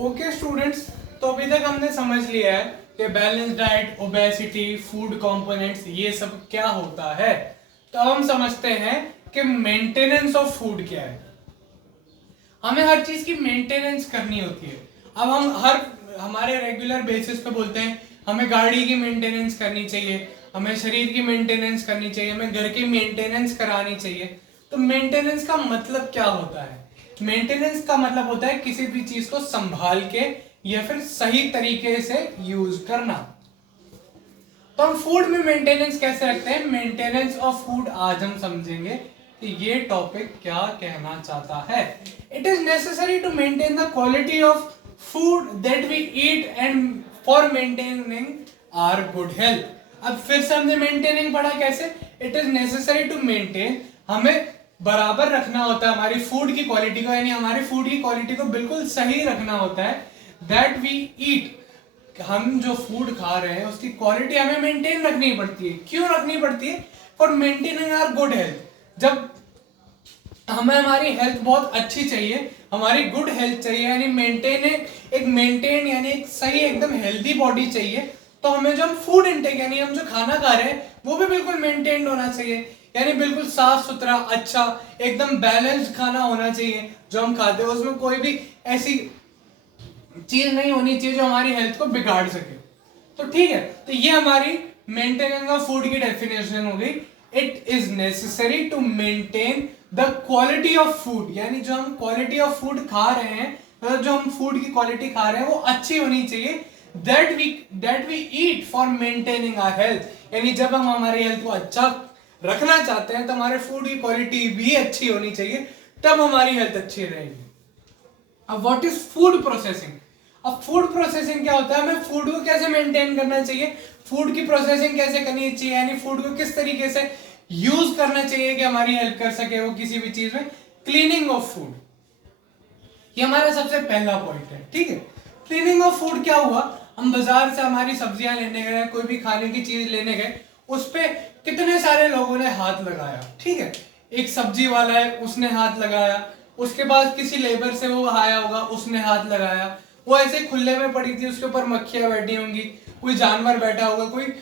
Okay students, तो अभी तक हमने समझ लिया है कि balance diet, obesity, food components ये सब क्या होता है। तो अब हम समझते हैं कि मेंटेनेंस ऑफ फूड क्या है। हमें हर चीज की मेंटेनेंस करनी होती है। अब हम हमारे रेगुलर बेसिस पे बोलते हैं हमें गाड़ी की मेंटेनेंस करनी चाहिए, हमें शरीर की मेंटेनेंस करनी चाहिए, हमें घर की मेंटेनेंस करानी चाहिए। तो मेंटेनेंस का मतलब क्या होता है? मेंटेनेंस का मतलब होता है किसी भी चीज को संभाल के या फिर सही तरीके से यूज करना। तो हम फूड में मेंटेनेंस कैसे रखते हैं, मेंटेनेंस ऑफ फूड आज हम समझेंगे कि ये टॉपिक क्या कहना चाहता है। It is necessary to maintain the quality of food that we eat and for maintaining our good health. अब फिर से हमने मेंटेनिंग पढ़ा कैसे। It is necessary to maintain, हमें बराबर रखना होता है हमारी फूड की क्वालिटी को, यानी हमारी फूड की क्वालिटी को बिल्कुल सही रखना होता है। दैट वी ईट, हम जो फूड खा रहे हैं उसकी क्वालिटी हमें मेंटेन रखनी पड़ती है। क्यों रखनी पड़ती है? For maintaining our good health. जब हमें हमारी हेल्थ बहुत अच्छी चाहिए, हमारी गुड हेल्थ चाहिए, यानी मेंटेन यानी एक सही एकदम हेल्दी बॉडी चाहिए, तो हमें जो हम फूड इनटेक यानी हम जो खाना खा रहे हैं वो भी बिल्कुल मेंटेन्ड होना चाहिए, यानी बिल्कुल साफ सुथरा, अच्छा, एकदम बैलेंस्ड खाना होना चाहिए। जो हम खाते हैं उसमें कोई भी ऐसी चीज नहीं होनी चाहिए जो हमारी हेल्थ को बिगाड़ सके। तो ठीक है, तो ये हमारी मेंटेनेंस ऑफ फूड की डेफिनेशन हो गई। It is necessary to maintain the quality of food, यानी जो हम क्वालिटी ऑफ फूड खा रहे हैं, मतलब जो हम फूड की क्वालिटी खा रहे हैं वो अच्छी होनी चाहिए। That we eat for maintaining our health, यानी जब हम हमारी हेल्थ को अच्छा रखना चाहते हैं तो हमारे फूड की क्वालिटी भी अच्छी होनी चाहिए, तब हमारी हेल्थ अच्छी रहेगी। अब व्हाट इज फूड प्रोसेसिंग? अब फूड प्रोसेसिंग क्या होता है, हमें फूड को कैसे मेंटेन करना चाहिए, फूड की प्रोसेसिंग कैसे करनी चाहिए, यानी फूड को किस तरीके से यूज करना चाहिए कि हमारी हेल्प कर सके वो किसी भी चीज में। क्लीनिंग ऑफ फूड, ये हमारा सबसे पहला पॉइंट है। ठीक है, क्लीनिंग ऑफ फूड क्या हुआ, हम बाजार से हमारी सब्जियां लेने गए, कोई भी खाने की चीज लेने गए, उस पे कितने सारे लोगों ने हाथ लगाया। ठीक है, एक सब्जी वाला है उसने हाथ लगाया, उसके बाद किसी लेबर से वो आया होगा उसने हाथ लगाया, वो ऐसे खुले में पड़ी थी उसके ऊपर मक्खियां बैठी होंगी, कोई जानवर बैठा होगा, कोई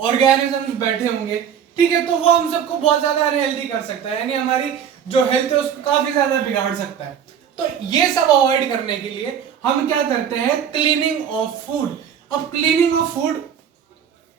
ऑर्गेनिजम्स बैठे होंगे। ठीक है, तो वो हम सबको बहुत ज्यादा अनहेल्दी कर सकता है, यानी हमारी जो हेल्थ है उसको काफी ज्यादा बिगाड़ सकता है। तो ये सब अवॉइड करने के लिए हम क्या करते हैं, क्लीनिंग ऑफ फूड। अब क्लीनिंग ऑफ फूड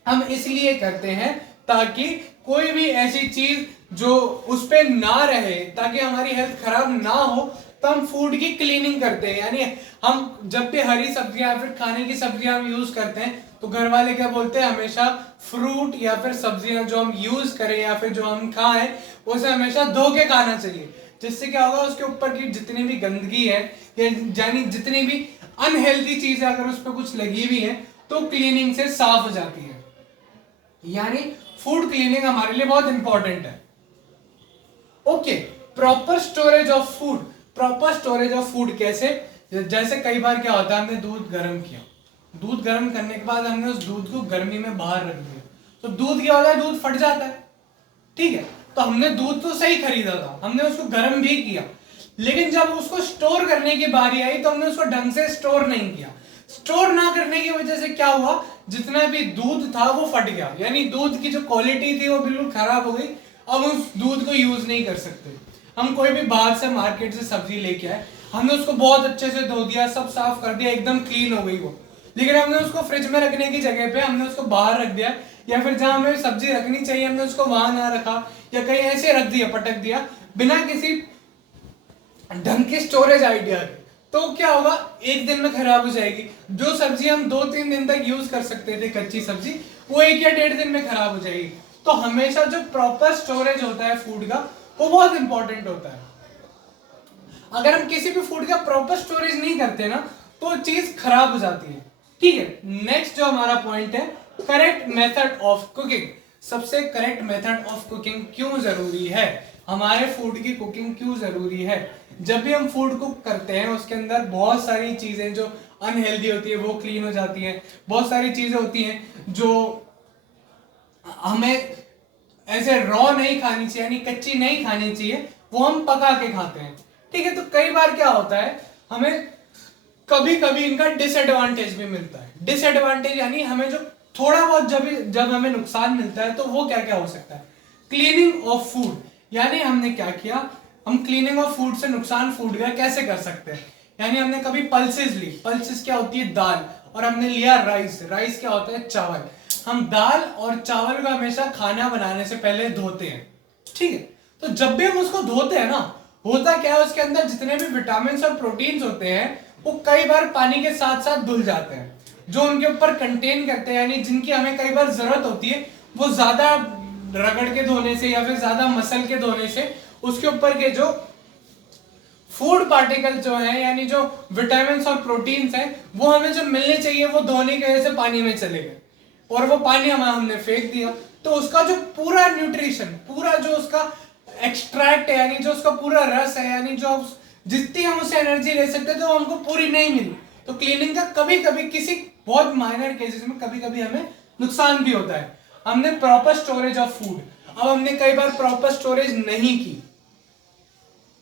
हम इसलिए करते हैं ताकि कोई भी ऐसी चीज जो उस पे ना रहे, ताकि हमारी हेल्थ खराब ना हो, तो हम फूड की क्लीनिंग करते हैं। यानी हम जब भी हरी सब्जियां या फिर खाने की सब्जियां हम यूज करते हैं तो घर वाले क्या बोलते हैं, हमेशा फ्रूट या फिर सब्जियां जो हम यूज करें या फिर जो हम खाएं उसे हमेशा धो के खाना चाहिए। जिससे क्या होगा, उसके ऊपर की जितनी भी गंदगी है यानी जितनी भी अनहेल्दी चीजें अगर उस पर कुछ लगी हुई है तो क्लीनिंग से साफ हो जाती है। यानी फूड क्लीनिंग हमारे लिए बहुत इंपॉर्टेंट है। Okay, proper storage of food. Proper storage of food कैसे? जैसे कई बार क्या होता है, हमने दूध गर्म किया, दूध गर्म करने के बाद हमने उस दूध को गर्मी में बाहर रख दिया, तो दूध क्या होता है, दूध फट जाता है। ठीक है, तो हमने दूध तो सही खरीदा था, हमने उसको गर्म भी किया, लेकिन जब उसको स्टोर करने की बारी आई तो हमने उसको ढंग से स्टोर नहीं किया। स्टोर ना करने की वजह से क्या हुआ, जितना भी दूध था वो फट गया, यानी दूध की जो क्वालिटी थी वो बिल्कुल खराब हो गई। अब उस दूध को यूज नहीं कर सकते। हम कोई भी बाहर से मार्केट से सब्जी लेके आए, हमने उसको बहुत अच्छे से धो दिया, सब साफ कर दिया, एकदम क्लीन हो गई वो, लेकिन हमने उसको फ्रिज में रखने की जगह पे हमने उसको बाहर रख दिया, या फिर जहां हमें सब्जी रखनी चाहिए हमने उसको वहां ना रखा, या कहीं ऐसे रख दिया, पटक दिया बिना किसी ढंग के स्टोरेज आइडिया के, तो क्या होगा, एक दिन में खराब हो जाएगी। जो सब्जी हम 2-3 दिन तक यूज कर सकते थे कच्ची सब्जी, वो 1 या 1.5 दिन में खराब हो जाएगी। तो हमेशा जो प्रॉपर स्टोरेज होता है फूड का वो बहुत इंपॉर्टेंट होता है। अगर हम किसी भी फूड का प्रॉपर स्टोरेज नहीं करते ना तो चीज खराब हो जाती है। ठीक है, नेक्स्ट जो हमारा पॉइंट है, करेक्ट मेथड ऑफ कुकिंग। सबसे करेक्ट मेथड ऑफ कुकिंग क्यों जरूरी है, हमारे फूड की कुकिंग क्यों जरूरी है? जब भी हम फूड कुक करते हैं उसके अंदर बहुत सारी चीजें जो अनहेल्दी होती है वो क्लीन हो जाती हैं, बहुत सारी चीजें होती हैं जो हमें ऐसे रॉ नहीं खानी चाहिए, यानी कच्ची नहीं खानी चाहिए, वो हम पका के खाते हैं। ठीक है, तो कई बार क्या होता है, हमें कभी कभी इनका डिसएडवांटेज भी मिलता है। डिसएडवांटेज यानी हमें जो थोड़ा बहुत जब हमें नुकसान मिलता है तो वो क्या क्या हो सकता है। क्लीनिंग ऑफ फूड, यानी हमने क्या किया, हम क्लीनिंग ऑफ फूड से नुकसान फूड का कैसे कर सकते हैं। यानी हमने कभी पल्सेस ली, पल्सेस क्या होती है दाल, और हमने लिया राइस, राइस क्या होता है चावल। हम दाल और चावल को हमेशा खाना बनाने से पहले धोते हैं, ठीक है। तो जब भी हम उसको धोते हैं ना, होता क्या है उसके अंदर जितने भी विटामिन और प्रोटीन्स होते हैं वो कई बार पानी के साथ साथ धुल जाते हैं, जो उनके ऊपर कंटेन करते हैं, यानी जिनकी हमें कई बार जरूरत होती है, वो ज्यादा रगड़ के धोने से या फिर ज्यादा मसल के धोने से उसके ऊपर के जो फूड पार्टिकल जो है, यानी जो विटामिन और प्रोटीन्स हैं, वो हमें जो मिलने चाहिए वो धोने की वजह से पानी में चले गए, और वो पानी हमने फेंक दिया। तो उसका जो पूरा न्यूट्रिशन, पूरा जो उसका एक्सट्रैक्ट है, यानी जो उसका पूरा रस है, यानी जो जितनी हम उससे एनर्जी ले सकते थे वो हमको पूरी नहीं मिली। तो क्लीनिंग का कभी कभी किसी बहुत माइनर केसेस में कभी कभी हमें नुकसान भी होता है। हमने प्रॉपर स्टोरेज ऑफ फूड, अब हमने कई बार प्रॉपर स्टोरेज नहीं की,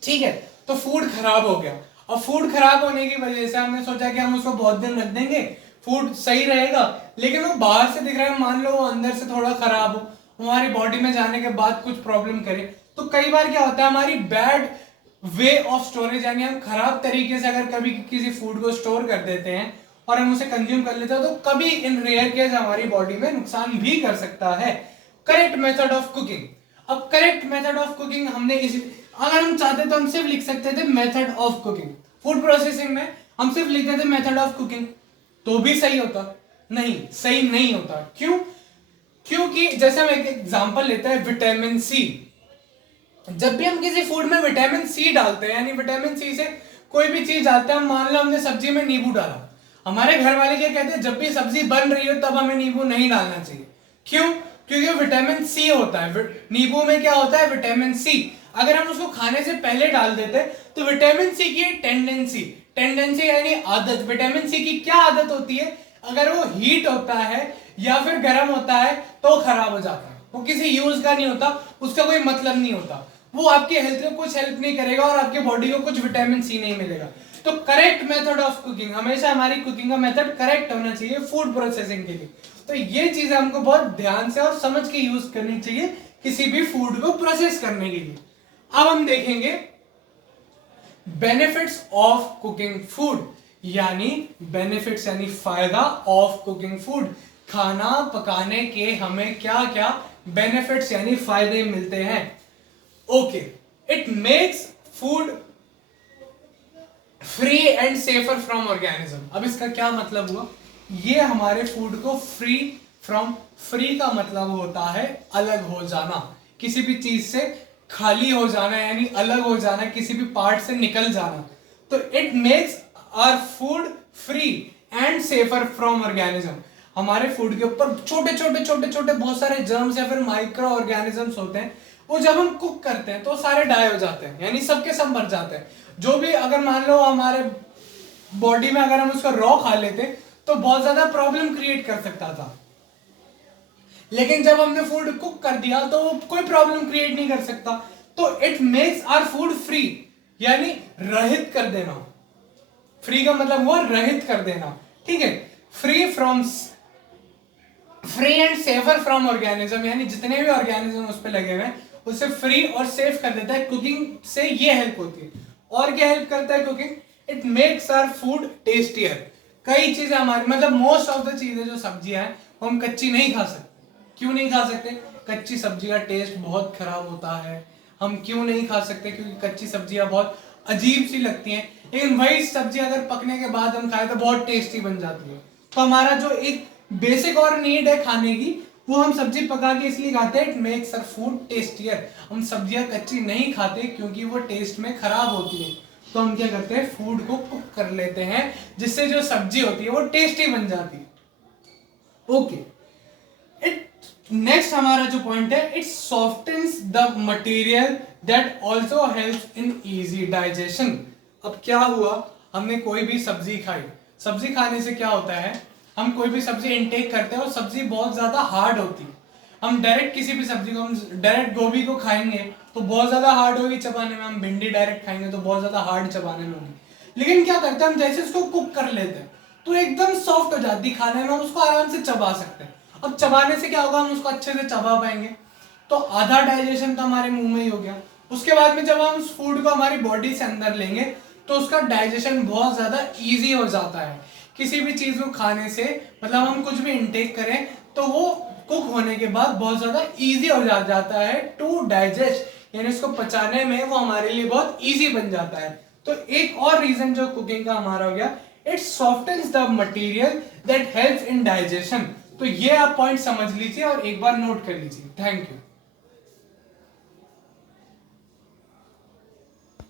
ठीक है, तो फूड खराब हो गया। और फूड खराब होने की वजह से हमने सोचा कि हम उसको बहुत दिन रख देंगे, फूड सही रहेगा, लेकिन वो बाहर से दिख रहा है, मान लो वो अंदर से थोड़ा खराब हो, हमारी बॉडी में जाने के बाद कुछ प्रॉब्लम करे। तो कई बार क्या होता है, हमारी बैड वे ऑफ स्टोरेज, यानी हम खराब तरीके से अगर कभी किसी फूड को स्टोर कर देते हैं और हम उसे कंज्यूम कर लेते हैं, तो कभी इन रेयर केस हमारी बॉडी में नुकसान भी कर सकता है। करेक्ट मेथड ऑफ कुकिंग, अब करेक्ट मेथड ऑफ कुकिंग हमने इस, अगर हम चाहते तो हम सिर्फ लिख सकते थे method of cooking. Food processing में हम सिर्फ लिखते थे मेथड ऑफ कुकिंग, तो भी सही होता, नहीं सही नहीं होता। क्यों? क्योंकि जैसे हम एक एग्जांपल लेते हैं विटामिन सी, जब भी हम किसी फूड में विटामिन सी डालते हैं, यानी विटामिन सी से कोई भी चीज डालते हैं, मान लो हमने सब्जी में नींबू डाला, हमारे घर वाले क्या कहते हैं, जब भी सब्जी बन रही हो तब हमें नींबू नहीं डालना चाहिए। क्यों? क्योंकि विटामिन सी होता है, नींबू में क्या होता है विटामिन सी। अगर हम उसको खाने से पहले डाल देते तो विटामिन सी की टेंडेंसी, टेंडेंसी यानी आदत, विटामिन सी की क्या आदत होती है, अगर वो हीट होता है या फिर गर्म होता है तो खराब हो जाता है, वो किसी यूज का नहीं होता, उसका कोई मतलब नहीं होता, वो आपके हेल्थ में कुछ हेल्प नहीं करेगा और आपके बॉडी को कुछ विटामिन सी नहीं मिलेगा। तो करेक्ट मेथड ऑफ कुकिंग, हमेशा हमारी कुकिंग का मेथड करेक्ट होना चाहिए फूड प्रोसेसिंग के लिए। तो ये चीजें हमको बहुत ध्यान से और समझ के यूज करनी चाहिए किसी भी फूड को प्रोसेस करने के लिए। अब हम देखेंगे बेनिफिट्स ऑफ कुकिंग फूड, यानी बेनिफिट्स यानी फायदा ऑफ कुकिंग फूड, खाना पकाने के हमें क्या क्या बेनिफिट्स यानी फायदे मिलते हैं। Okay, it makes food free and safer from organism. अब इसका क्या मतलब हुआ, ये हमारे फूड को फ्री फ्रॉम, फ्री का मतलब होता है अलग हो जाना, किसी भी चीज से खाली हो जाना, यानी अलग हो जाना, किसी भी पार्ट से निकल जाना। तो it makes our food free and safer from organism. हमारे फूड के ऊपर छोटे छोटे छोटे छोटे बहुत सारे जर्म्स या फिर माइक्रो ऑर्गेनिजम्स होते हैं, वो जब हम कुक करते हैं तो सारे डाई हो जाते हैं, यानी सबके सब मर जाते हैं। जो भी अगर मान लो हमारे बॉडी में अगर हम उसका रॉ खा लेते तो बहुत ज्यादा प्रॉब्लम क्रिएट कर सकता था, लेकिन जब हमने फूड कुक कर दिया तो कोई प्रॉब्लम क्रिएट नहीं कर सकता। तो it makes our food free, यानी रहित कर देना, फ्री का मतलब हुआ रहित कर देना, ठीक है। Free from, free and safer from organism, यानी जितने भी ऑर्गेनिज्म उस पर लगे हुए हैं उसे फ्री और सेफ कर देता है। कुकिंग से ये हेल्प होती है। और क्या हेल्प करता है cooking, it makes our food tastier. कई चीजें हमारी, मतलब मोस्ट ऑफ द चीजें जो सब्जियां हैं वो हम कच्ची नहीं खा सकते। क्यों नहीं खा सकते? कच्ची सब्जी का टेस्ट बहुत खराब होता है। हम क्यों नहीं खा सकते? क्योंकि कच्ची सब्जियां बहुत अजीब सी लगती हैं, लेकिन वही सब्जी अगर पकने के बाद हम खाएं तो बहुत टेस्टी बन जाती है। तो हमारा जो एक बेसिक और नीड है खाने की, वो हम सब्जी पका के इसलिए खाते हैं, it makes our food tastier. हम सब्जियां कच्ची नहीं खाते क्योंकि वो टेस्ट में खराब होती है, तो हम क्या करते हैं फूड को कुक कर लेते हैं, जिससे जो सब्जी होती है वो टेस्टी बन जाती है। ओके, इट नेक्स्ट हमारा जो पॉइंट है, it softens the material that also helps in easy digestion. अब क्या हुआ, हमने कोई भी सब्जी खाई, सब्जी खाने से क्या होता है, हम कोई भी सब्जी इनटेक करते हैं और सब्जी बहुत ज्यादा हार्ड होती है। हम डायरेक्ट किसी भी सब्जी को, हम डायरेक्ट गोभी को खाएंगे तो बहुत ज्यादा हार्ड होगी चबाने में, हम भिंडी डायरेक्ट खाएंगे तो बहुत ज्यादा हार्ड चबाने में होगी। लेकिन क्या करते हैं हम, जैसे उसको कुक कर लेते हैं तो एकदम सॉफ्ट हो जाती है खाने में, हम उसको आराम से चबा सकते हैं। अब चबाने से क्या होगा, हम उसको अच्छे से चबा पाएंगे, तो आधा डाइजेशन तो हमारे मुंह में ही हो गया। उसके बाद में जब हम उस फूड को हमारी बॉडी से अंदर लेंगे तो उसका डाइजेशन बहुत ज्यादा इजी हो जाता है। किसी भी चीज को खाने से, मतलब हम कुछ भी इनटेक करें तो वो कुक होने के बाद बहुत ज्यादा इजी हो जाता है टू डाइजेस्ट, यानी उसको पचाने में वो हमारे लिए बहुत इजी बन जाता है। तो एक और रीजन जो कुकिंग का हमारा हो गया, it softens the material that helps in digestion. तो ये आप पॉइंट समझ लीजिए और एक बार नोट कर लीजिए। Thank you.